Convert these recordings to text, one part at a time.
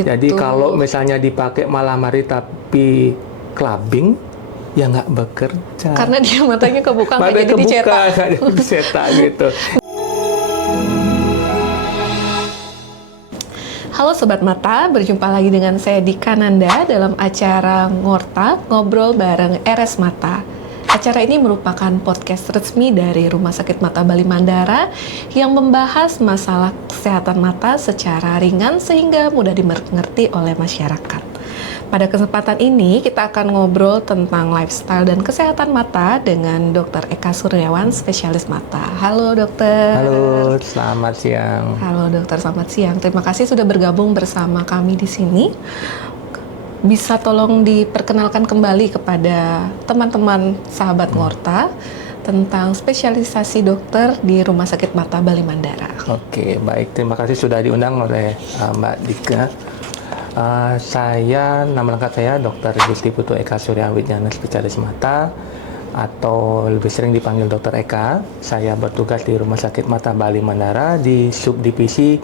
Jadi kalau misalnya dipakai malam hari tapi clubbing, ya nggak bekerja. Karena dia matanya kebuka, nggak Matanya jadi kebuka, dicetak. nggak jadi dicetak gitu. Halo Sobat Mata, berjumpa lagi dengan saya Dika Nanda dalam acara Ngorta, Ngobrol bareng RS Mata. Acara ini merupakan podcast resmi dari Rumah Sakit Mata Bali Mandara yang membahas masalah kesehatan mata secara ringan sehingga mudah dimengerti oleh masyarakat. Pada kesempatan ini kita akan ngobrol tentang lifestyle dan kesehatan mata dengan Dr. Eka Suryawan, spesialis mata. Halo dokter. Halo, selamat siang. Halo dokter, selamat siang. Terima kasih sudah bergabung bersama kami di sini. Bisa tolong diperkenalkan kembali kepada teman-teman sahabat Ngorta tentang spesialisasi dokter di Rumah Sakit Mata Bali Mandara. Oke, baik. Terima kasih sudah diundang oleh Mbak Dika. Nama lengkap saya Dr. Gusti Putu Eka Suryawijana, spesialis mata, atau lebih sering dipanggil Dr. Eka. Saya bertugas di Rumah Sakit Mata Bali Mandara di subdivisi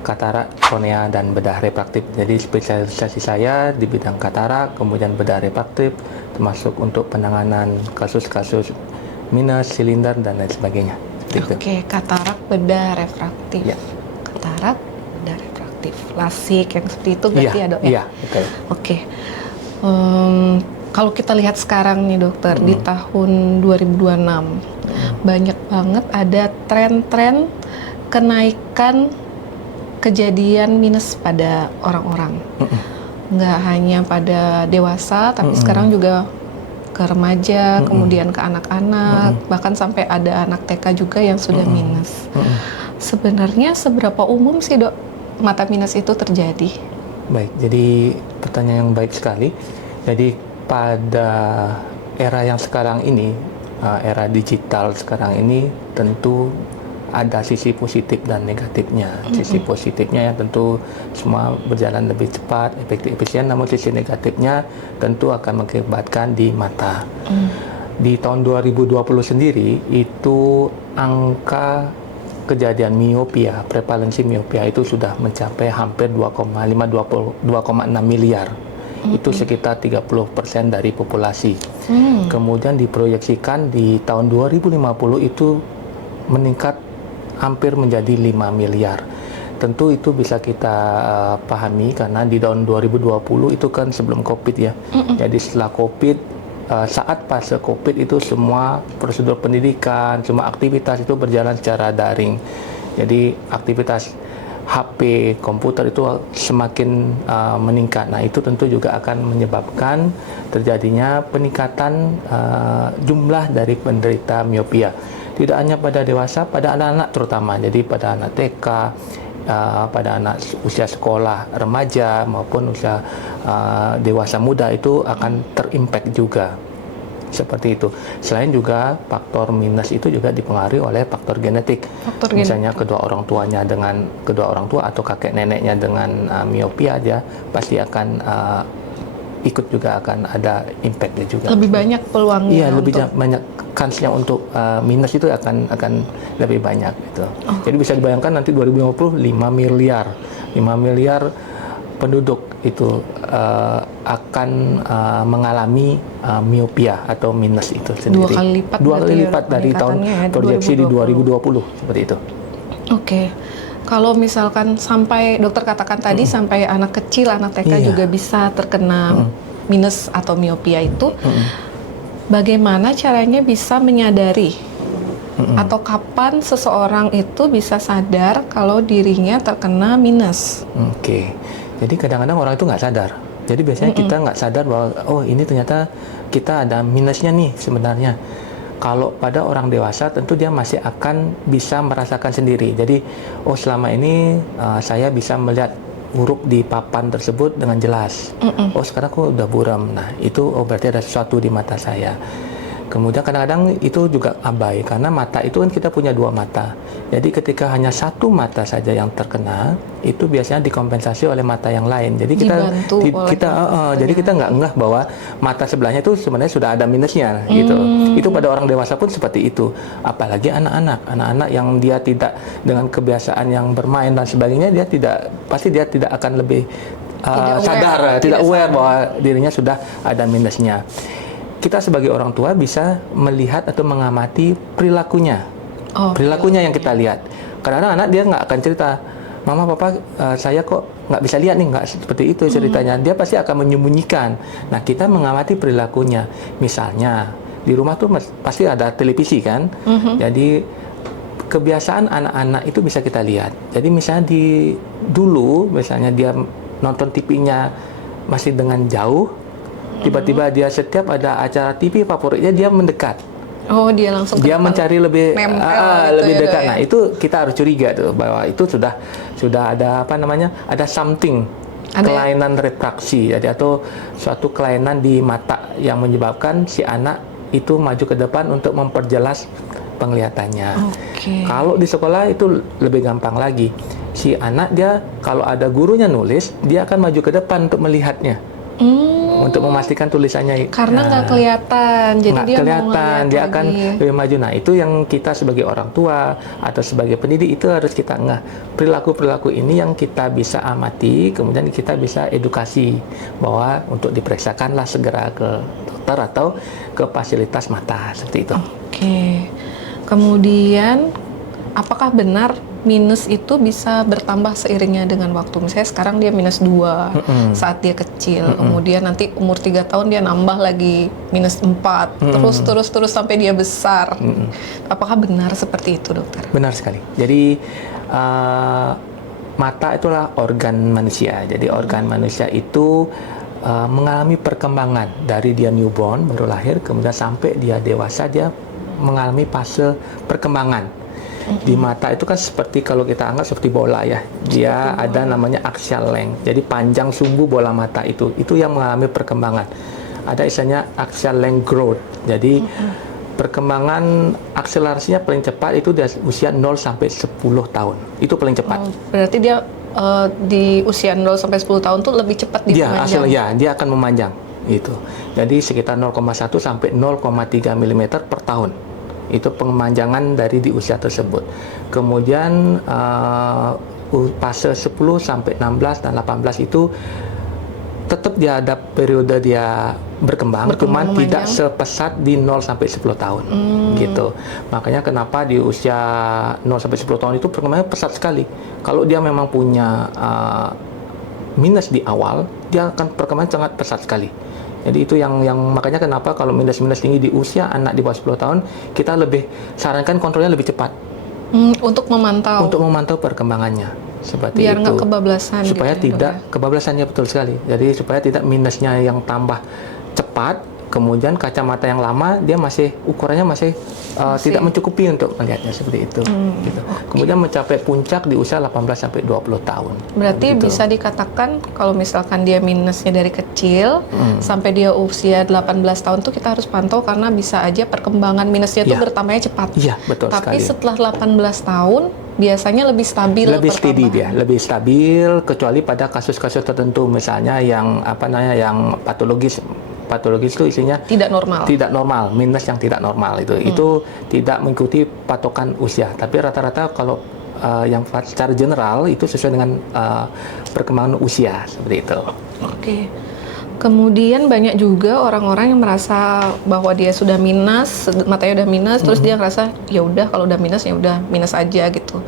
katarak, kornea, dan bedah refraktif. Jadi spesialisasi saya di bidang katarak, kemudian bedah refraktif, termasuk untuk penanganan kasus-kasus minus, silinder, dan lain sebagainya. Oke, katarak, bedah refraktif. Ya. Katarak, bedah refraktif. Lasik yang seperti itu berarti ya dok ya? Iya, betul. Oke. Kalau kita lihat sekarang nih dokter, di tahun 2026, banyak banget ada tren-tren kenaikan kejadian minus pada orang-orang. Nggak hanya pada dewasa, tapi sekarang juga ke remaja, kemudian ke anak-anak, bahkan sampai ada anak TK juga yang sudah minus. Sebenarnya seberapa umum sih dok mata minus itu terjadi? Baik, jadi pertanyaan yang baik sekali. Jadi pada era yang sekarang ini, era digital sekarang ini, tentu ada sisi positif dan negatifnya. Sisi positifnya ya tentu semua berjalan lebih cepat, efektif, efisien. Namun sisi negatifnya tentu akan mengakibatkan di mata. Di tahun 2020 sendiri itu angka kejadian miopia, prevalensi miopia itu sudah mencapai hampir 2,6 miliar. Itu sekitar 30% dari populasi. Kemudian diproyeksikan di tahun 2050 itu meningkat hampir menjadi 5 miliar. Tentu itu bisa kita pahami karena di tahun 2020 itu kan sebelum COVID ya. Jadi setelah COVID, saat fase COVID itu semua prosedur pendidikan, semua aktivitas itu berjalan secara daring. Jadi aktivitas HP, komputer itu semakin meningkat. Nah itu tentu juga akan menyebabkan terjadinya peningkatan jumlah dari penderita miopia. Tidak hanya pada dewasa, pada anak-anak terutama. Jadi pada anak TK, pada anak usia sekolah, remaja maupun usia dewasa muda itu akan terimpact juga. Seperti itu. Selain juga faktor minus itu juga dipengaruhi oleh faktor genetik. Misalnya kedua orang tuanya dengan kedua orang tua atau kakek neneknya dengan miopia aja pasti akan ikut juga akan ada impactnya juga. Lebih banyak peluangnya. Iya, lebih banyak kansnya untuk minus itu akan lebih banyak gitu. Jadi bisa dibayangkan nanti 2050 5 miliar penduduk itu akan mengalami miopia atau minus itu sendiri. Dua kali lipat dari tahun proyeksi di 2020 seperti itu. Oke. Kalau misalkan sampai dokter katakan tadi sampai anak kecil, anak TK juga bisa terkena minus atau miopia itu, bagaimana caranya bisa menyadari atau kapan seseorang itu bisa sadar kalau dirinya terkena minus? Oke. Jadi kadang-kadang orang itu nggak sadar. Jadi biasanya kita nggak sadar bahwa oh ini ternyata kita ada minusnya nih sebenarnya. Kalau pada orang dewasa tentu dia masih akan bisa merasakan sendiri. Jadi oh selama ini saya bisa melihat huruf di papan tersebut dengan jelas. Oh sekarang kok udah buram. Nah itu oh berarti ada sesuatu di mata saya. Kemudian kadang-kadang itu juga abai karena mata itu kan kita punya dua mata. Jadi ketika hanya satu mata saja yang terkena, itu biasanya dikompensasi oleh mata yang lain. Jadi jadi kita nggak ngeh bahwa mata sebelahnya itu sebenarnya sudah ada minusnya gitu. Itu pada orang dewasa pun seperti itu. Apalagi anak-anak yang dia tidak dengan kebiasaan yang bermain dan sebagainya, pasti dia tidak akan lebih tidak aware bahwa dirinya sudah ada minusnya. Kita sebagai orang tua bisa melihat atau mengamati perilakunya, yang kita lihat. Kadang-kadang anak dia nggak akan cerita, mama papa saya kok nggak bisa lihat nih, nggak seperti itu ceritanya. Dia pasti akan menyembunyikan. Nah, kita mengamati perilakunya. Misalnya di rumah tuh pasti ada televisi kan, jadi kebiasaan anak-anak itu bisa kita lihat. Jadi misalnya dulu misalnya dia nonton TV-nya masih dengan jauh, tiba-tiba dia setiap ada acara TV favoritnya dia mendekat. Oh, dia langsung mencari lebih gitu dekat. Ya? Nah, itu kita harus curiga tuh bahwa itu sudah ada ada something, kelainan refraksi, jadi atau suatu kelainan di mata yang menyebabkan si anak itu maju ke depan untuk memperjelas penglihatannya. Kalau di sekolah itu lebih gampang lagi. Si anak dia kalau ada gurunya nulis, dia akan maju ke depan untuk melihatnya. Untuk memastikan tulisannya karena nggak kelihatan, jadi nggak dia kelihatan, dia lagi. akan lebih maju. Nah, itu yang kita sebagai orang tua atau sebagai pendidik itu harus kita perilaku ini yang kita bisa amati, kemudian kita bisa edukasi bahwa untuk diperiksakanlah segera ke dokter atau ke fasilitas mata seperti itu. Kemudian apakah benar minus itu bisa bertambah seiringnya dengan waktu? Misalnya sekarang dia -2 saat dia kecil, kemudian nanti umur 3 tahun dia nambah lagi -4, terus sampai dia besar. Apakah benar seperti itu, dokter? Benar sekali. Jadi mata itulah organ manusia. Jadi organ manusia itu mengalami perkembangan dari dia newborn, baru lahir, kemudian sampai dia dewasa, dia mengalami fase perkembangan. Di mata itu kan seperti kalau kita anggap seperti bola ya, dia ada namanya axial length. Jadi panjang sumbu bola mata itu yang mengalami perkembangan. Ada istilahnya axial length growth. Jadi perkembangan akselerasinya paling cepat itu di usia 0 sampai 10 tahun. Itu paling cepat. Berarti dia di usia 0 sampai 10 tahun tuh lebih cepat dia memanjang. Dia akan memanjang itu. Jadi sekitar 0,1 sampai 0,3 mm per tahun. Itu pemanjangan dari di usia tersebut. Kemudian fase 10 sampai 16 dan 18 itu tetap dia ada periode dia berkembang cuman tidak sepesat di 0 sampai 10 tahun gitu. Makanya kenapa di usia 0 sampai 10 tahun itu perkembangannya pesat sekali. Kalau dia memang punya minus di awal, dia akan perkembangan sangat pesat sekali. Jadi itu yang makanya kenapa kalau minus tinggi di usia anak di bawah 10 tahun, kita lebih sarankan kontrolnya lebih cepat. Untuk memantau perkembangannya. Seperti biar itu. nggak kebablasan. Supaya gitu, tidak kebablasannya, betul sekali. Jadi supaya tidak minusnya yang tambah cepat, kemudian kacamata yang lama dia ukurannya masih tidak mencukupi untuk melihatnya seperti itu. Gitu. Kemudian mencapai puncak di usia 18 sampai 20 tahun. Berarti begitu. bisa dikatakan kalau misalkan dia minusnya dari kecil sampai dia usia 18 tahun tuh kita harus pantau karena bisa aja perkembangan minusnya tuh bertambahnya cepat. Iya, betul Tapi sekali. setelah 18 tahun biasanya lebih stabil. Lebih steady dia, lebih stabil kecuali pada kasus-kasus tertentu misalnya yang yang patologis itu isinya tidak normal, minus yang tidak normal itu tidak mengikuti patokan usia. Tapi rata-rata kalau yang secara general itu sesuai dengan perkembangan usia seperti itu. Kemudian banyak juga orang-orang yang merasa bahwa dia sudah minus, matanya udah minus, terus dia ngerasa ya udah kalau udah minus aja gitu,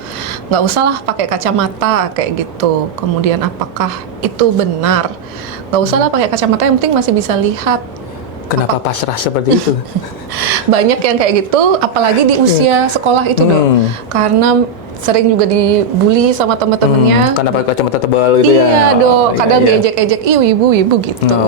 nggak usah lah pakai kacamata kayak gitu. Kemudian apakah itu benar? Nggak usah lah pakai kacamata, yang penting masih bisa lihat. Kenapa pasrah seperti itu? Banyak yang kayak gitu, apalagi di usia sekolah itu dong, karena sering juga dibully sama teman-temannya. Karena pakai kacamata tebal gitu ya. Iya dong, kadang diejek-ejek, ibu-ibu gitu.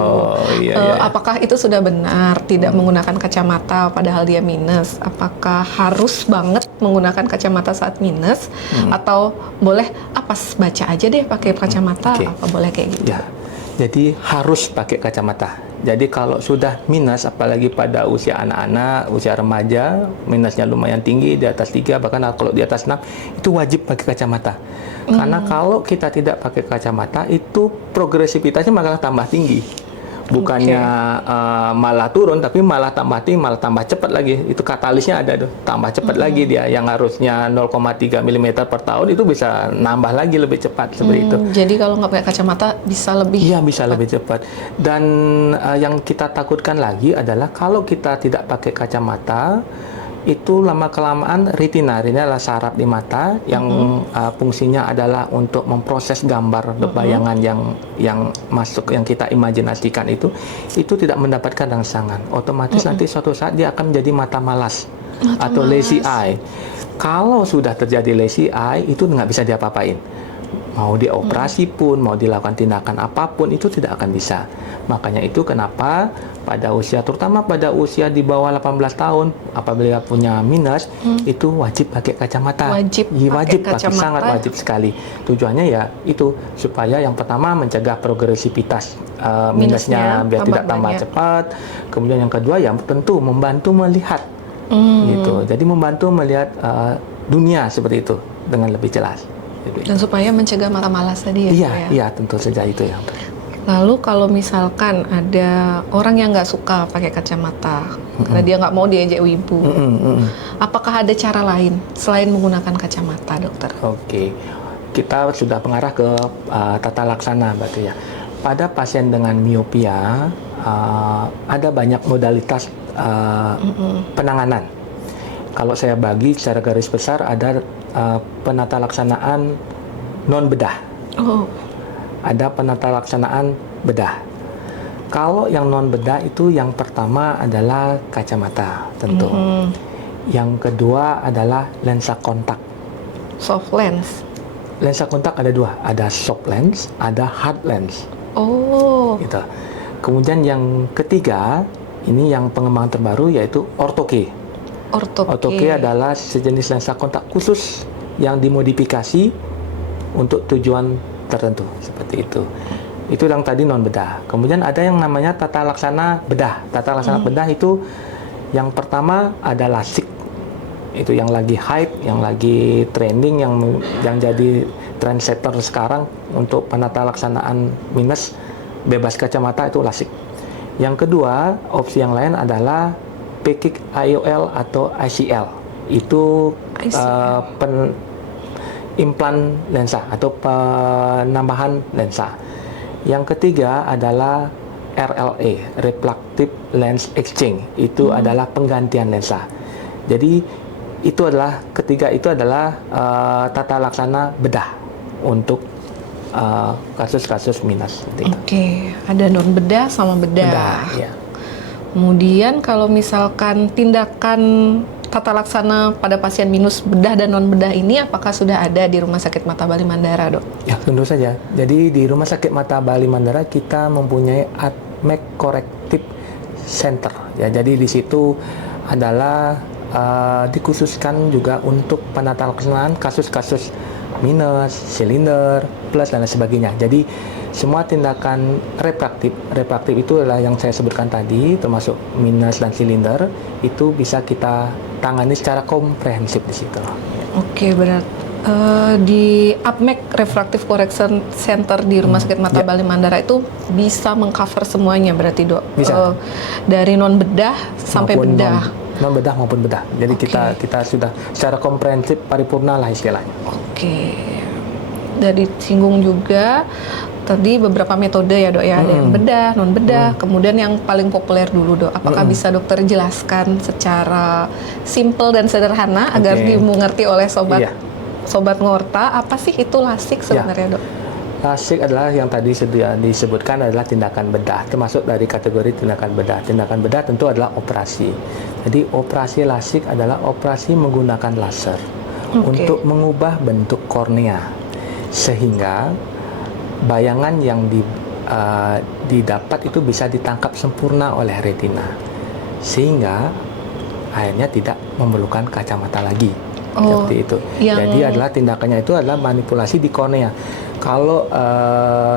Apakah itu sudah benar tidak menggunakan kacamata padahal dia minus? Apakah harus banget menggunakan kacamata saat minus? Atau boleh pas baca aja deh pakai kacamata? Apa boleh kayak gitu? Ya. Jadi harus pakai kacamata. Jadi kalau sudah minus, apalagi pada usia anak-anak, usia remaja, minusnya lumayan tinggi, di atas 3, bahkan kalau di atas 6, itu wajib pakai kacamata. Karena kalau kita tidak pakai kacamata, itu progresivitasnya malah tambah tinggi. Bukannya malah turun, tapi malah tambah cepat lagi. Itu katalisnya ada tuh, tambah cepat lagi dia. Yang harusnya 0,3 mm per tahun itu bisa nambah lagi lebih cepat seperti itu. Jadi kalau nggak pakai kacamata bisa lebih Iya, bisa lebih cepat. Dan yang kita takutkan lagi adalah kalau kita tidak pakai kacamata, itu lama-kelamaan retina adalah saraf di mata yang fungsinya adalah untuk memproses gambar bayangan yang masuk, yang kita imajinasikan itu tidak mendapatkan rangsangan. Otomatis nanti suatu saat dia akan menjadi mata malas atau lazy eye. Kalau sudah terjadi lazy eye, itu nggak bisa diapa-apain. Mau dioperasi pun, mau dilakukan tindakan apapun, itu tidak akan bisa. Makanya itu kenapa pada usia, terutama pada usia di bawah 18 tahun, apabila punya minus, itu wajib pakai kacamata. Wajib pakai, sangat wajib sekali. Tujuannya ya itu, supaya yang pertama mencegah progresivitas minusnya biar tidak tambah cepat. Kemudian yang kedua ya tentu membantu melihat. Gitu. Jadi membantu melihat dunia seperti itu dengan lebih jelas. Dan supaya mencegah mata malas tadi ya? Iya, tentu saja itu ya. Lalu kalau misalkan ada orang yang nggak suka pakai kacamata, karena dia nggak mau diejek wibu, apakah ada cara lain selain menggunakan kacamata, dokter? Oke, kita sudah mengarah ke tata laksana berarti ya. Pada pasien dengan miopia, ada banyak modalitas penanganan. Kalau saya bagi secara garis besar, ada penata laksanaan non bedah. Ada penata laksanaan bedah. Kalau yang non bedah itu yang pertama adalah kacamata tentu. Yang kedua adalah lensa kontak. Soft lens. Lensa kontak ada dua, ada soft lens, ada hard lens. Gitu. Kemudian yang ketiga, ini yang pengembangan terbaru yaitu ortho-K. Ortho-K adalah sejenis lensa kontak khusus yang dimodifikasi untuk tujuan tertentu seperti itu. Itu yang tadi non bedah. Kemudian ada yang namanya tata laksana bedah. Tata laksana bedah itu yang pertama ada LASIK. Itu yang lagi hype, yang lagi trending, yang jadi trendsetter sekarang untuk penata laksanaan minus bebas kacamata itu LASIK. Yang kedua, opsi yang lain adalah PKIK IOL atau ICL. Itu implan lensa atau penambahan lensa. Yang ketiga adalah RLE, Refractive Lens Exchange. Itu adalah penggantian lensa. Jadi itu adalah ketiga itu adalah tata laksana bedah untuk kasus-kasus minus. Oke, ada non bedah sama bedah. Ya. Kemudian kalau misalkan tindakan tata laksana pada pasien minus bedah dan non bedah ini apakah sudah ada di Rumah Sakit Mata Bali Mandara, Dok? Ya, tentu saja. Jadi di Rumah Sakit Mata Bali Mandara kita mempunyai ATMEC Corrective Center. Ya, jadi di situ adalah dikhususkan juga untuk penata laksanaan kasus-kasus minus, silinder, plus dan sebagainya. Jadi semua tindakan refraktif itu adalah yang saya sebutkan tadi, termasuk minus dan silinder, itu bisa kita tangani secara komprehensif di situ. Oke, berarti di APMEC Refractive Correction Center di Rumah Sakit Mata Bali Mandara itu bisa mengcover semuanya berarti, Dok? Bisa. Dari non bedah sampai maupun bedah. Non bedah maupun bedah. Jadi kita sudah secara komprehensif paripurna lah istilahnya. Oke. Dari singgung juga tadi beberapa metode ya, Dok ya, ada yang bedah, non bedah, kemudian yang paling populer dulu, Dok. Apakah bisa dokter jelaskan secara simple dan sederhana agar dimengerti oleh sobat ngorta, apa sih itu LASIK sebenarnya, Dok? LASIK adalah yang tadi sudah disebutkan adalah tindakan bedah, termasuk dari kategori tindakan bedah. Tindakan bedah tentu adalah operasi. Jadi operasi LASIK adalah operasi menggunakan laser untuk mengubah bentuk kornea sehingga bayangan yang didapat itu bisa ditangkap sempurna oleh retina, sehingga akhirnya tidak memerlukan kacamata lagi. Seperti itu. Jadi adalah tindakannya itu adalah manipulasi di kornea. Kalau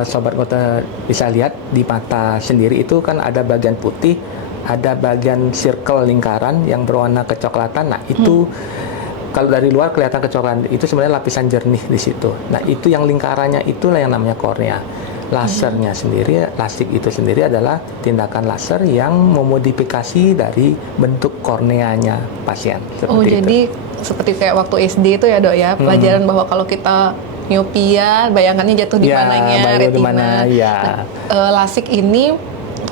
sobat ngorta bisa lihat di mata sendiri itu kan ada bagian putih, ada bagian circle lingkaran yang berwarna kecoklatan. Nah itu kalau dari luar kelihatan kecoklatan, itu sebenarnya lapisan jernih di situ. Nah itu yang lingkarannya itulah yang namanya kornea. Lasernya sendiri, lasik itu sendiri adalah tindakan laser yang memodifikasi dari bentuk korneanya pasien. Oh, Seperti itu. jadi seperti kayak waktu SD itu ya dok ya, pelajaran bahwa kalau kita miopia, bayangannya jatuh di Ya, mananya, baru di retina. mana, ya. Lasik ini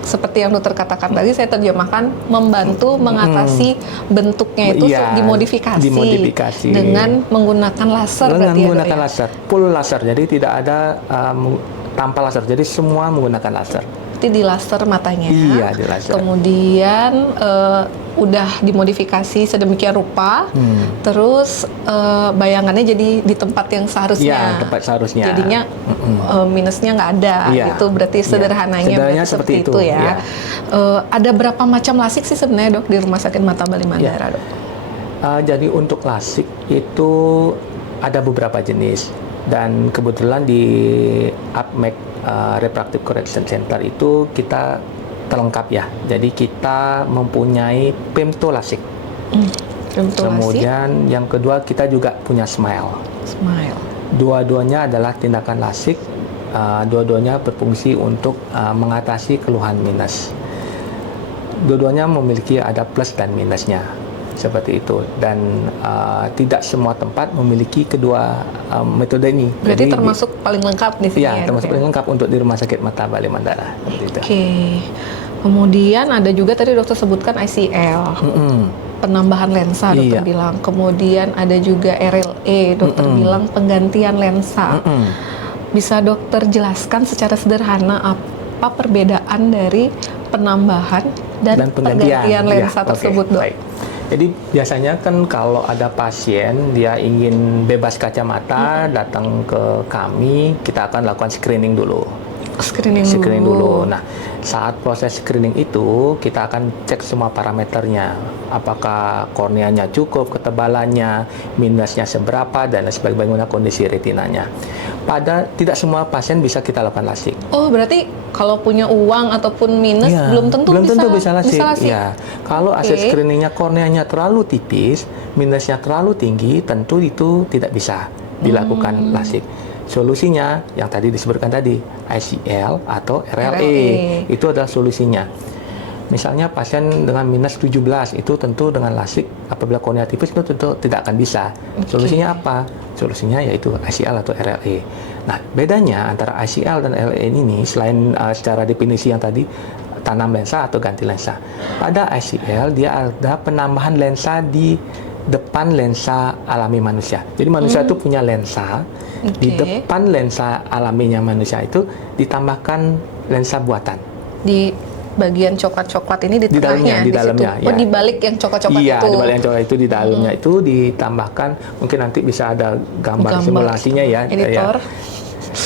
seperti yang dokter katakan tadi, saya terjemahkan membantu mengatasi bentuknya itu Iya, dimodifikasi. dengan menggunakan laser. Dengan berarti ya, menggunakan dok, ya? laser, full laser. Jadi tidak ada tanpa laser. Jadi semua menggunakan laser. Berarti di laser matanya. Iya, di laser. Kemudian udah dimodifikasi sedemikian rupa, terus bayangannya jadi di tempat yang seharusnya. Iya, tempat seharusnya. Jadinya minusnya nggak ada. Iya. Itu berarti sederhananya Sederhananya berarti seperti itu, ya. iya. Ada berapa macam lasik sih sebenarnya dok di Rumah Sakit Mata Bali Mandara, dok? Jadi untuk lasik itu ada beberapa jenis, dan kebetulan di UPMEC Refractive Correction Center itu kita terlengkap ya. Jadi kita mempunyai femtolasik. Femtolasik, Kemudian yang kedua kita juga punya smile. smile. Dua-duanya adalah tindakan lasik. Dua-duanya berfungsi untuk mengatasi keluhan minus. Dua-duanya memiliki ada plus dan minusnya, seperti itu. Dan tidak semua tempat memiliki kedua metode ini. Berarti Jadi, termasuk paling lengkap di sini ya, ya, termasuk dok, ya? paling lengkap untuk di Rumah Sakit Mata Bali Mandara. Gitu. Oke. Kemudian ada juga tadi dokter sebutkan ICL. Penambahan lensa dokter Iya. bilang, kemudian ada juga RLE dokter bilang penggantian lensa. Bisa dokter jelaskan secara sederhana apa perbedaan dari penambahan dan penggantian lensa Ya, tersebut, oke, dok? baik. Jadi biasanya kan kalau ada pasien dia ingin bebas kacamata, datang ke kami, kita akan lakukan screening dulu. Screening Dulu. Nah, saat proses screening itu kita akan cek semua parameternya. Apakah korneanya cukup, ketebalannya, minusnya seberapa, dan lain sebagainya, bagaimana kondisi retinanya. Tidak semua pasien bisa kita lakukan lasik. Oh, berarti kalau punya uang ataupun minus Iya, belum tentu bisa lasik. lasik. Ya, kalau hasil screeningnya korneanya terlalu tipis, minusnya terlalu tinggi, tentu itu tidak bisa dilakukan lasik. Solusinya yang tadi disebutkan tadi, ICL atau RLE. Itu adalah solusinya. Misalnya pasien dengan minus 17, itu tentu dengan lasik apabila kornea tipis itu tentu tidak akan bisa. Solusinya apa? Solusinya yaitu ICL atau RLE. Nah, bedanya antara ICL dan RLE ini selain secara definisi yang tadi tanam lensa atau ganti lensa. Pada ICL dia ada penambahan lensa di depan lensa alami manusia. Jadi manusia itu punya lensa, di depan lensa alaminya manusia itu ditambahkan lensa buatan. Di bagian coklat-coklat ini di tengahnya, di dalamnya, situ. Oh, ya. di balik yang coklat-coklat Iya, itu. di balik yang coklat itu di dalamnya itu ditambahkan, mungkin nanti bisa ada gambar simulasinya ya. Editor. Ya.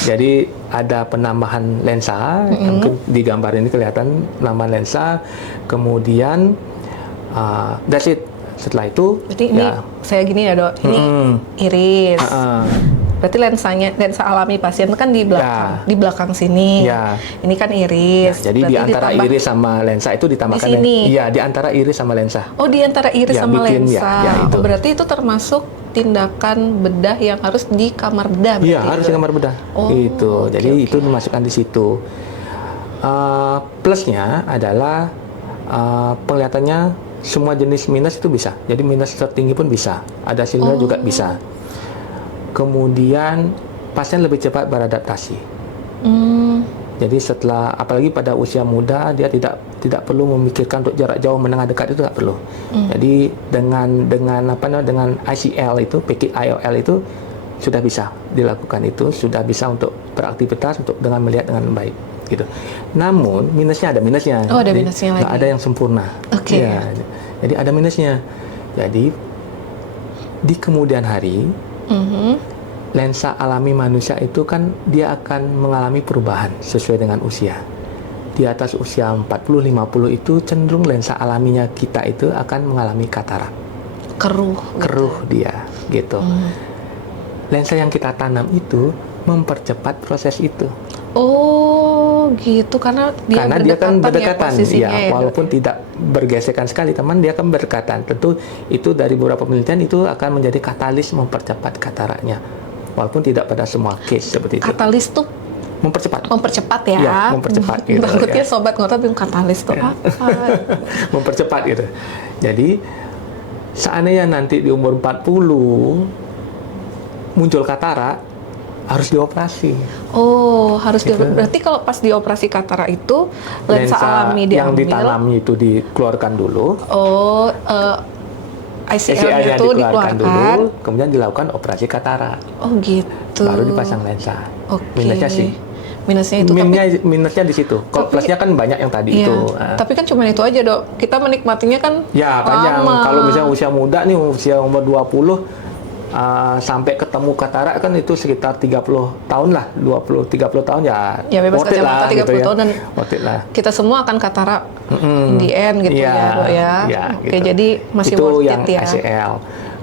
Jadi ada penambahan lensa, mungkin di gambar ini kelihatan penambahan lensa, kemudian that's it. Setelah itu, berarti ini saya gini ya dok, ini iris. Berarti lensa alami pasien itu kan di belakang, di belakang sini. Ya. Ini kan iris. Jadi di antara iris sama lensa itu ditambahkan. Di sini. Iya, di antara iris sama lensa. Oh, di antara iris sama lensa. Itu. Oh, berarti itu termasuk tindakan bedah yang harus di kamar bedah. Iya, harus di kamar bedah. Itu. Jadi itu dimasukkan di situ. Plusnya adalah penglihatannya semua jenis minus itu bisa. Jadi minus tertinggi pun bisa. Ada sinyal juga bisa. Kemudian pasien lebih cepat beradaptasi. Jadi setelah, apalagi pada usia muda, dia tidak perlu memikirkan untuk jarak jauh, menengah dekat itu nggak perlu. Jadi dengan ICL itu, IOL itu sudah bisa dilakukan, itu sudah bisa untuk beraktivitas, untuk dengan melihat dengan baik. Gitu. Namun minusnya ada minusnya. Oh, ada minusnya lagi. Nggak ada yang sempurna. Oke. Ya, jadi ada minusnya. Jadi di kemudian hari lensa alami manusia itu kan dia akan mengalami perubahan sesuai dengan usia. Di atas usia 40-50 itu cenderung lensa alaminya kita itu akan mengalami katarak. Keruh dia gitu. Lensa yang kita tanam itu mempercepat proses itu. Oh, gitu, karena dia kan berdekatan ya, walaupun tidak bergesekan sekali, teman, dia kan berdekatan. Tentu itu dari beberapa penelitian itu akan menjadi katalis mempercepat kataraknya, walaupun tidak pada semua case seperti itu. Katalis tuh Mempercepat ya. Ya, mempercepat gitu, Takutnya ya. sobat ngorta bingung katalis tuh apa. Mempercepat gitu. Jadi seandainya nanti di umur 40 muncul katarak, harus dioperasi. Oh, harus Gitu. berarti kalau pas dioperasi katarak itu lensa alami yang diambil. ditanamnya itu dikeluarkan dulu, Oh, ICL-nya itu dikeluarkan dulu, dikeluarkan. kemudian dilakukan operasi katarak, Oh gitu. baru dipasang lensa. Oke. Minusnya sih. Minusnya itu. Minusnya di situ. Kalau tapi- plusnya kan banyak yang tadi Iya, itu. tapi kan cuma itu aja dok. Kita menikmatinya kan Ya, panjang. lama. Kalau misalnya usia muda nih, usia umur 20, sampai ketemu katarak kan itu sekitar 30 tahun lah, 20-30 tahun ya. Ya, bebas worth it kacamata lah, 30 tahun dan worth it lah. kita semua akan katarak in the end gitu Iya, ya dok ya. iya, Oke, gitu. jadi masih itu worth yang it ya. ICL.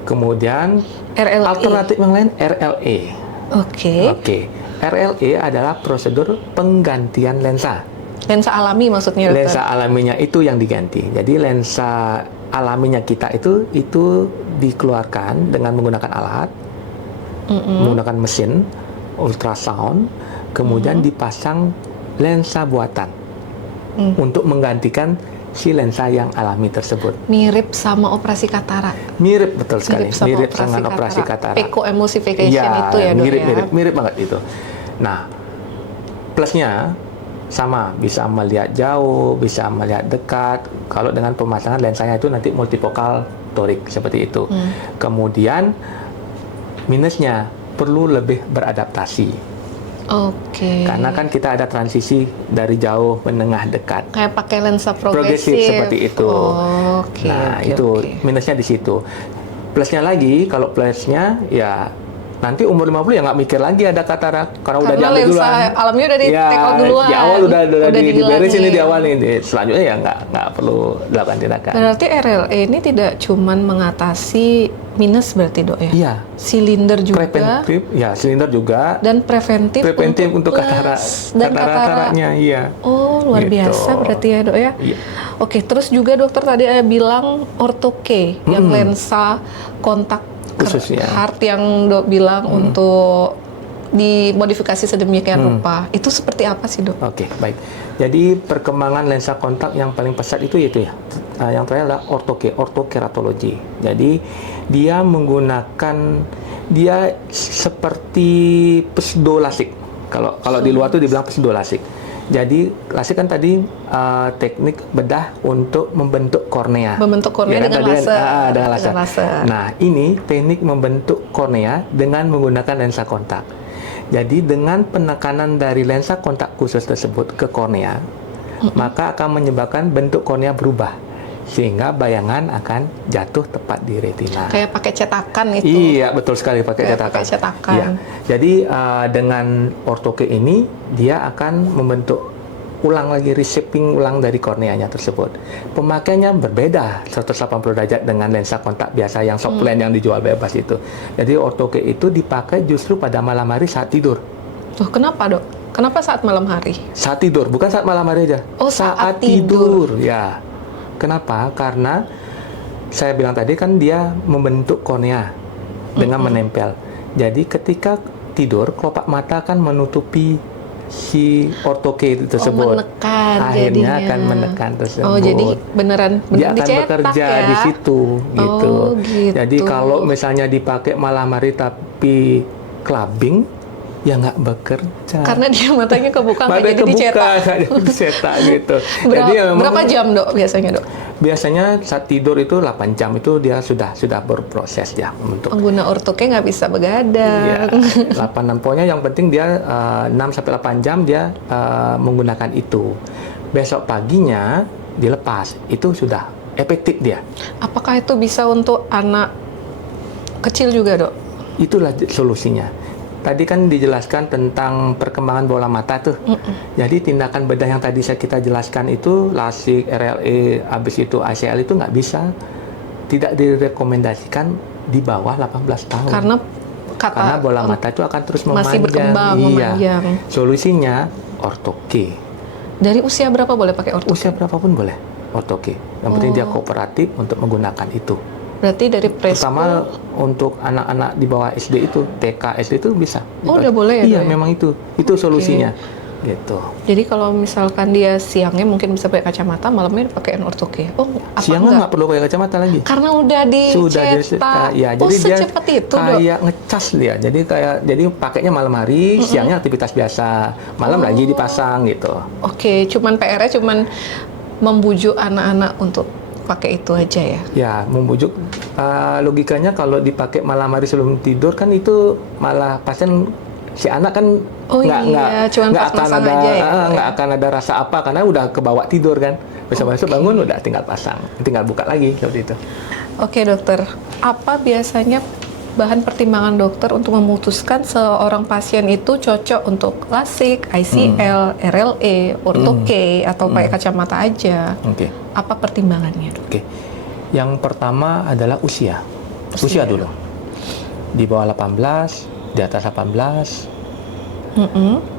Kemudian RLE. alternatif yang lain RLE. Oke. Oke. RLE adalah prosedur penggantian lensa. Lensa alami maksudnya dokter. Lensa alaminya itu yang diganti. Jadi lensa alaminya kita itu dikeluarkan dengan menggunakan alat, menggunakan mesin ultrasound, kemudian dipasang lensa buatan untuk menggantikan si lensa yang alami tersebut. Mirip sama operasi katarak. Mirip betul sekali, Sama mirip dengan operasi katarak. Eco-emulsification itu ya dok mirip, ya. mirip banget itu. Nah, plusnya sama, bisa melihat jauh, bisa melihat dekat. Kalau dengan pemasangan lensanya itu nanti multifocal torik seperti itu. Kemudian minusnya perlu lebih beradaptasi. Oke. Karena kan kita ada transisi dari jauh, menengah, dekat. Kayak pakai lensa Progresif progresif. seperti itu. Oke. Nah, oke, itu oke. minusnya di situ. Plusnya lagi, kalau plusnya ya nanti umur 50 ya nggak mikir lagi ada katarak karena udah Karena diambil lensa duluan. alamnya udah di take out duluan. Di awal udah diberesin dihilangin. di awal nih. Selanjutnya ya nggak perlu dilakukan tindakan. Berarti RLE ini tidak cuman mengatasi minus berarti dok ya? Iya. Silinder juga Preventif, ya silinder juga. dan preventif Untuk plus katarak, dan katarak. kataraknya, iya. Oh luar Gitu. biasa berarti ya dok ya. Iya. Oke, terus juga dokter tadi bilang ortho-K yang lensa kontak Khusus ya. heart yang dok bilang untuk dimodifikasi sedemikian rupa. Itu seperti apa sih dok? Oke, baik. Jadi perkembangan lensa kontak yang paling pesat itu ya. Yang terakhir adalah ortokeratologi. Jadi dia seperti pseudolasik. Kalau di luar tuh dibilang pseudolasik. Jadi lasik kan tadi teknik bedah untuk membentuk kornea. Membentuk kornea Ya kan, dengan tadi kan, laser. dengan laser. Dengan laser. Nah, ini teknik membentuk kornea dengan menggunakan lensa kontak. Jadi dengan penekanan dari lensa kontak khusus tersebut ke kornea, maka akan menyebabkan bentuk kornea berubah sehingga bayangan akan jatuh tepat di retina. Kayak pakai cetakan itu. Iya, betul sekali pakai Kayak cetakan. pakai cetakan. Iya. Jadi dengan ortho-K ini dia akan membentuk ulang lagi, reshaping ulang dari korneanya tersebut. Pemakaiannya berbeda 180 derajat dengan lensa kontak biasa yang soft lens yang dijual bebas itu. Jadi ortho-K itu dipakai justru pada malam hari saat tidur. Tuh, kenapa dok? Kenapa saat malam hari? Saat tidur, bukan saat malam hari aja. Oh, saat tidur. Ya. Kenapa? Karena saya bilang tadi kan dia membentuk kornea dengan menempel. Jadi ketika tidur, kelopak mata akan menutupi si ortho-K itu tersebut. Menekan Akhirnya jadinya. akan menekan tersebut. Oh, jadi beneran Dia akan dicetak bekerja ya? di situ gitu. Oh, gitu. Jadi kalau misalnya dipakai malam hari tapi clubbing, ya nggak bekerja. Karena dia matanya kebuka, nggak Matanya jadi dicetak. nggak jadi dicetak gitu. Berapa, Jadi ya memang berapa jam dok biasanya dok? biasanya saat tidur itu 8 jam itu dia sudah berproses ya untuk Pengguna ortho-K nggak bisa begadang. ya, 8 pokoknya yang penting dia 6-8 jam dia menggunakan itu. Besok paginya dilepas, itu sudah efektif dia. Apakah itu bisa untuk anak kecil juga dok? Itulah solusinya. Tadi kan dijelaskan tentang perkembangan bola mata tuh. Jadi tindakan bedah yang tadi kita jelaskan itu lasik, RLE, habis itu ICL itu nggak bisa, tidak direkomendasikan di bawah 18 tahun. Karena bola mata itu akan terus memanjang. Masih berkembang, memanjang. Solusinya ortho-K. Dari usia berapa boleh pakai ortho-K? Usia berapapun boleh ortho-K. Yang penting dia kooperatif untuk menggunakan itu. Berarti dari Terutama preschool. untuk anak-anak di bawah SD itu, TK, SD itu bisa. Oh, udah boleh ya, Iya, Dok, ya? memang itu solusinya. Gitu. Jadi kalau misalkan dia siangnya mungkin bisa pakai kacamata, malamnya pakai ortoke. Oh, apa Siangnya enggak? nggak perlu pakai kacamata lagi. Karena udah dicetak. Ya, Oh, jadi dia secepat itu, Dok. kayak ngecas dia. Jadi pakainya malam hari, siangnya aktivitas biasa, malam lagi dipasang gitu. Oke, cuman PR-nya cuman membujuk anak-anak untuk pakai itu aja ya. Ya, membujuk. Logikanya kalau dipakai malam hari sebelum tidur kan itu malah pasien si anak kan Oh iya, cuman pas akan masang ada aja ya, gitu nggak akan ada rasa apa karena udah kebawa tidur kan. Besok-besok bangun udah tinggal pasang, tinggal buka lagi seperti itu. Oke, dokter. Apa biasanya bahan pertimbangan dokter untuk memutuskan seorang pasien itu cocok untuk LASIK, ICL, RLE, ortoke, atau pakai kacamata aja? Oke. Apa pertimbangannya, dok? Oke. Yang pertama adalah usia. Usia dulu. Di bawah 18, di atas 18.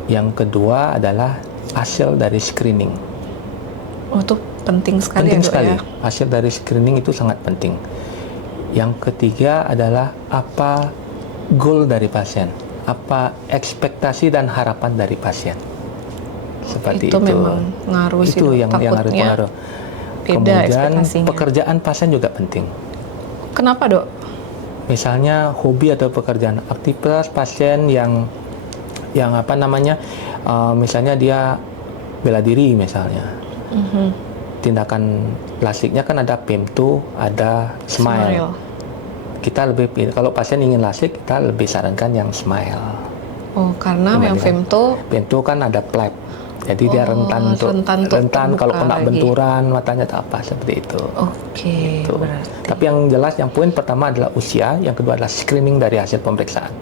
Yang kedua adalah hasil dari screening. Oh, itu penting sekali Penting ya, dok, sekali. ya? Hasil dari screening itu sangat penting. Yang ketiga adalah apa goal dari pasien, apa ekspektasi dan harapan dari pasien. Seperti Itu memang ngaruh sih, Itu dok. yang harus Takutnya pengaruh. beda Kemudian ekspektasinya. pekerjaan pasien juga penting. Kenapa, dok? Misalnya hobi atau pekerjaan, aktivitas pasien yang apa namanya, misalnya dia bela diri misalnya. Tindakan LASIK-nya kan ada PEM2, ada SMILE. Kita lebih kalau pasien ingin LASIK, kita lebih sarankan yang SMILE. Oh, karena yang femto PEM2 kan ada flap. Jadi dia rentan rentan kalau kena lagi. benturan matanya atau apa seperti itu. Oke, Gitu. berarti. Tapi yang jelas yang poin pertama adalah usia, yang kedua adalah screening dari hasil pemeriksaan.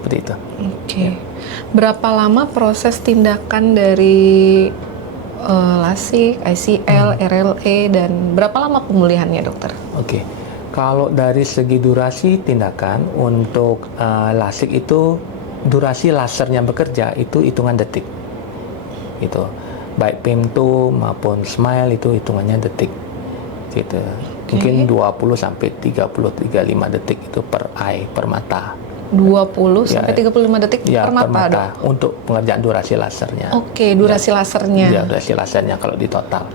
Seperti itu. Oke. Berapa lama proses tindakan dari LASIK, ICL, RLE, dan berapa lama pemulihannya, dokter? Oke. Kalau dari segi durasi tindakan untuk LASIK itu durasi lasernya bekerja itu hitungan detik. Itu baik PEM2 maupun SMILE itu hitungannya detik. Gitu. Mungkin 20 sampai 35 detik itu per eye, per mata. 20 sampai 35 detik per mata, dok? Untuk pengerjaan durasi lasernya. Oke, durasi lasernya. Ya, durasi lasernya kalau di total.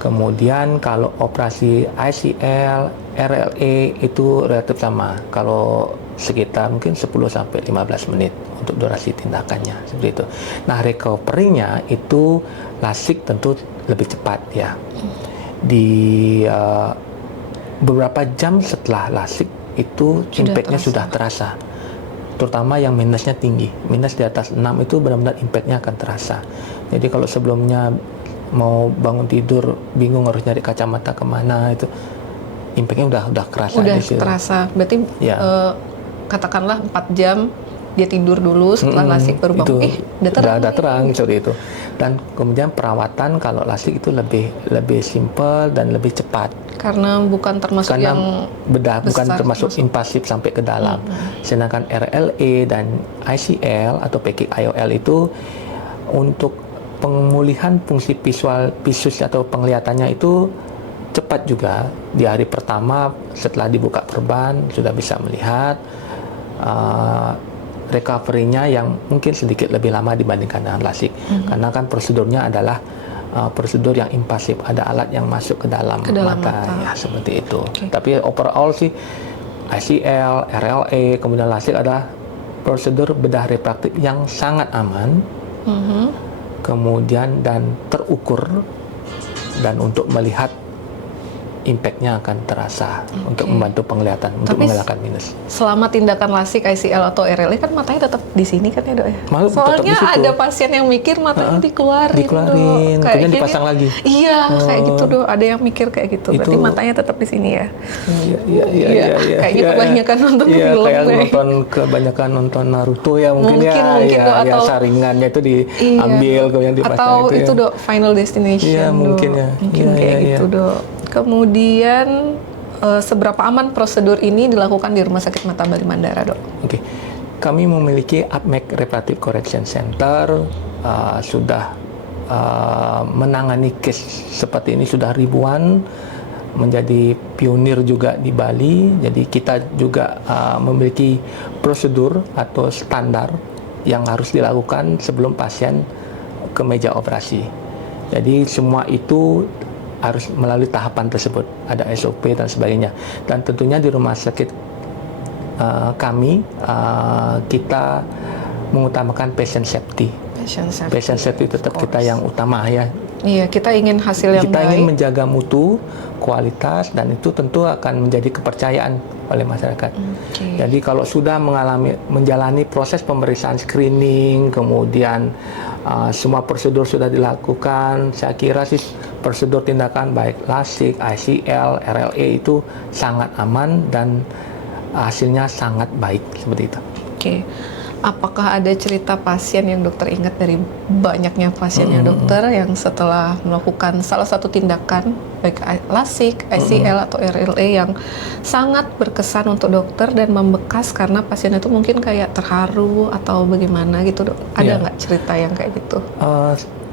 Kemudian kalau operasi ICL, RLE itu relatif sama. Kalau sekitar mungkin 10 sampai 15 menit untuk durasi tindakannya seperti itu. Nah, recovery-nya itu LASIK tentu lebih cepat ya. Di beberapa jam setelah LASIK itu impact-nya sudah terasa. Terutama yang minusnya tinggi. Minus di atas 6 itu benar-benar impact-nya akan terasa. Jadi kalau sebelumnya mau bangun tidur bingung harus nyari kacamata kemana, itu impact-nya udah kerasa. Udah terasa. Berarti ya. Katakanlah 4 jam dia tidur dulu setelah LASIK baru bangun. Udah terang seperti itu. Dan kemudian perawatan kalau LASIK itu lebih simple dan lebih cepat. Karena bukan termasuk yang bedah, bukan besar, termasuk invasif sampai ke dalam. Sedangkan RLE dan ICL atau PK IOL itu untuk pemulihan fungsi visus atau penglihatannya itu cepat juga. Di hari pertama setelah dibuka perban sudah bisa melihat. Recovery-nya yang mungkin sedikit lebih lama dibandingkan dengan LASIK. Karena kan prosedurnya adalah prosedur yang invasif, ada alat yang masuk ke dalam mata. Ya, seperti itu. Tapi overall sih ICL, RLE, kemudian LASIK adalah prosedur bedah refraktif yang sangat aman, kemudian dan terukur, dan untuk melihat impact-nya akan terasa untuk membantu penglihatan, untuk menghilangkan minus. Selama tindakan LASIK, ICL atau RLE kan matanya tetap di sini kan ya, dok ya? Soalnya ada pasien yang mikir matanya dikeluarin, dok. Kemudian dipasang lagi. Iya, kayak gitu, dok. Ada yang mikir kayak gitu. Berarti matanya tetap di sini ya? Iya. Kayaknya kebanyakan nonton film. Iya, kayak kebanyakan nonton Naruto ya mungkin ya. Atau saringannya itu diambil kemudian dipasang atau itu, dok, Final Destination. Iya, mungkin ya. Mungkin kayak gitu, dok. Kemudian seberapa aman prosedur ini dilakukan di Rumah Sakit Mata Bali Mandara, dok? Oke. Kami memiliki APMEC Refractive Correction Center, sudah menangani case seperti ini sudah ribuan, menjadi pionir juga di Bali. Jadi kita juga memiliki prosedur atau standar yang harus dilakukan sebelum pasien ke meja operasi. Jadi semua itu harus melalui tahapan tersebut, ada SOP dan sebagainya. Dan tentunya di rumah sakit kami kita mengutamakan patient safety. Patient safety tetap kita yang utama ya. Iya, kita ingin hasil yang kita baik. ingin menjaga mutu, kualitas, dan itu tentu akan menjadi kepercayaan oleh masyarakat. Jadi kalau sudah menjalani proses pemeriksaan screening, kemudian semua prosedur sudah dilakukan, saya kira sih prosedur tindakan baik LASIK, ICL, RLA itu sangat aman dan hasilnya sangat baik seperti itu. Oke. Apakah ada cerita pasien yang dokter ingat dari banyaknya pasiennya dokter yang setelah melakukan salah satu tindakan baik LASIK, ICL atau RLA yang sangat berkesan untuk dokter dan membekas karena pasien itu mungkin kayak terharu atau bagaimana gitu, Dok? Ada nggak cerita yang kayak gitu?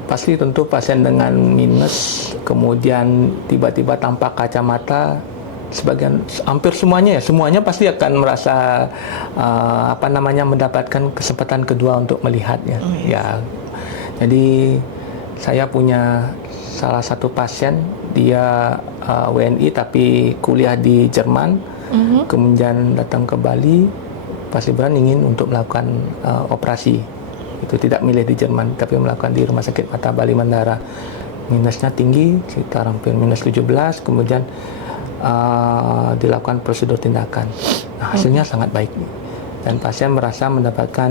Pasti tentu pasien dengan minus kemudian tiba-tiba tanpa kacamata, hampir semuanya pasti akan merasa mendapatkan kesempatan kedua untuk melihatnya. Ya, jadi saya punya salah satu pasien, dia WNI tapi kuliah di Jerman, kemudian datang ke Bali, Pak Libran ingin untuk melakukan operasi. Itu tidak milih di Jerman tapi melakukan di Rumah Sakit Mata Bali Mandara. Minusnya tinggi, sekitar hampir minus 17, kemudian dilakukan prosedur tindakan. Nah, hasilnya sangat baik dan pasien merasa mendapatkan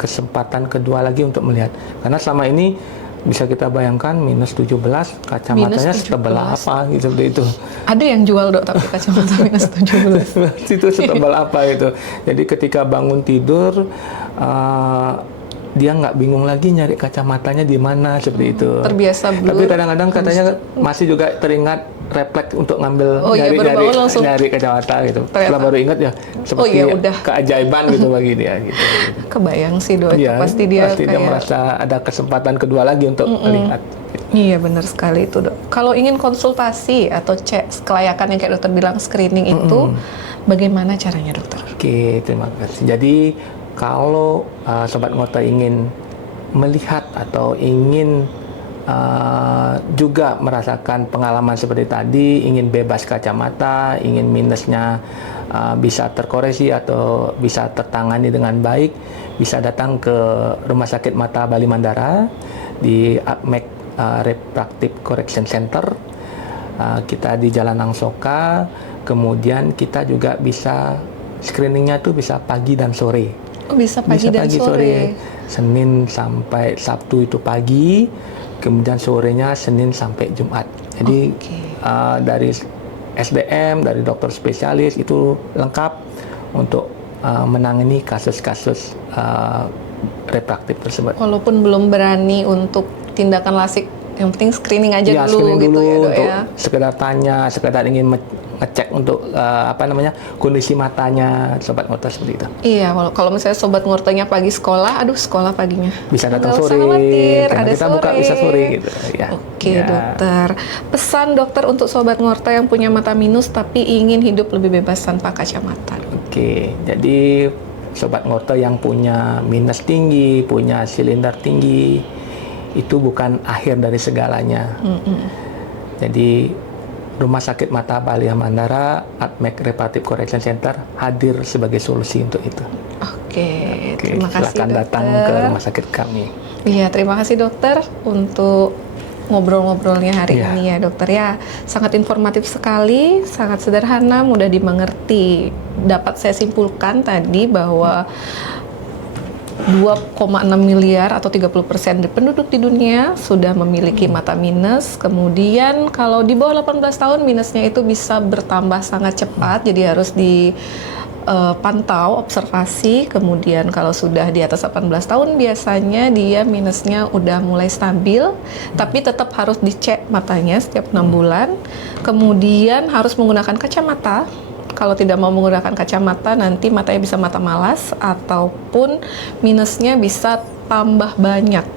kesempatan kedua lagi untuk melihat, karena selama ini bisa kita bayangkan minus 17 kacamatanya setebal apa gitu, seperti itu. Ada yang jual, Dok, tapi kacamata minus 17 itu setebal apa itu. Jadi ketika bangun tidur dia nggak bingung lagi nyari kacamatanya di mana, seperti itu. Terbiasa blur. Tapi kadang-kadang katanya masih juga teringat refleks untuk ngambil nyari kacamata gitu. Setelah baru ingat ya seperti keajaiban gitu bagi dia gitu. Kebayang sih, Dok, itu pasti dia merasa ada kesempatan kedua lagi untuk melihat. Iya, benar sekali itu, Dok. Kalau ingin konsultasi atau cek kelayakan yang kayak dokter bilang screening itu, bagaimana caranya, dokter? Oke, terima kasih. Jadi kalau Sobat Ngota ingin melihat atau ingin juga merasakan pengalaman seperti tadi, ingin bebas kacamata, ingin minusnya bisa terkoreksi atau bisa tertangani dengan baik, bisa datang ke Rumah Sakit Mata Bali Mandara di APMEC Refractive Correction Center. Kita di Jalan Angsoka, kemudian kita juga bisa screeningnya tuh bisa pagi dan sore. Bisa pagi dan sore. Senin sampai Sabtu itu pagi, kemudian sorenya Senin sampai Jumat. Jadi dari SDM, dari dokter spesialis itu lengkap untuk menangani kasus-kasus refraktif tersebut. Walaupun belum berani untuk tindakan LASIK, yang penting screening aja dulu gitu ya, Dok, untuk ya. Sekedar tanya, sekedar ingin ngecek untuk kondisi matanya Sobat Ngota seperti itu. Iya, kalau misalnya Sobat Ngortanya pagi sekolah, sekolah paginya bisa datang sore, ada kita sore. buka bisa sore gitu ya. Oke, dokter. Pesan dokter untuk Sobat Ngorta yang punya mata minus tapi ingin hidup lebih bebas tanpa kacamata. Oke, jadi Sobat Ngorta yang punya minus tinggi, punya silinder tinggi, itu bukan akhir dari segalanya. Jadi Rumah Sakit Mata Bali Mandara, APMEC Refractive Correction Center hadir sebagai solusi untuk itu. Oke, terima kasih, silakan dokter. Datang ke rumah sakit kami. Iya, terima kasih, dokter, untuk ngobrol-ngobrolnya hari ini ya, dokter ya. Sangat informatif sekali, sangat sederhana, mudah dimengerti. Dapat saya simpulkan tadi bahwa 2,6 miliar atau 30% penduduk di dunia sudah memiliki mata minus. Kemudian kalau di bawah 18 tahun minusnya itu bisa bertambah sangat cepat, jadi harus dipantau, observasi. Kemudian kalau sudah di atas 18 tahun biasanya dia minusnya udah mulai stabil, tapi tetap harus dicek matanya setiap 6 bulan. Kemudian harus menggunakan kacamata. Kalau tidak mau menggunakan kacamata, nanti matanya bisa mata malas ataupun minusnya bisa tambah banyak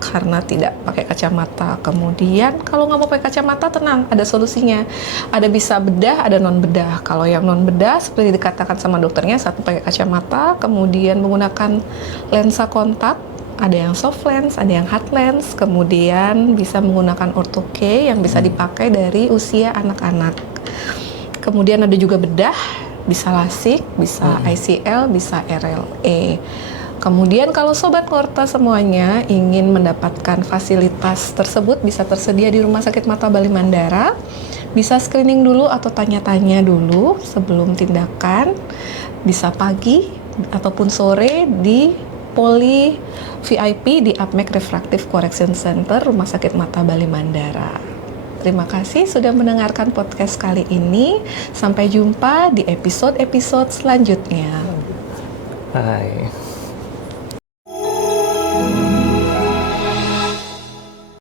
karena tidak pakai kacamata. Kemudian kalau nggak mau pakai kacamata, tenang, ada solusinya. Ada bisa bedah, ada non bedah. Kalau yang non bedah seperti dikatakan sama dokternya, satu pakai kacamata, kemudian menggunakan lensa kontak. Ada yang soft lens, ada yang hard lens, kemudian bisa menggunakan ortho-K yang bisa dipakai dari usia anak-anak. Kemudian ada juga bedah, bisa LASIK, bisa ICL, bisa RLE. Kemudian kalau Sobat Ngorta semuanya ingin mendapatkan fasilitas tersebut, bisa tersedia di Rumah Sakit Mata Bali Mandara. Bisa screening dulu atau tanya-tanya dulu sebelum tindakan. Bisa pagi ataupun sore di Poli VIP di Apmek Refractive Correction Center Rumah Sakit Mata Bali Mandara. Terima kasih sudah mendengarkan podcast kali ini. Sampai jumpa di episode-episode selanjutnya. Hai.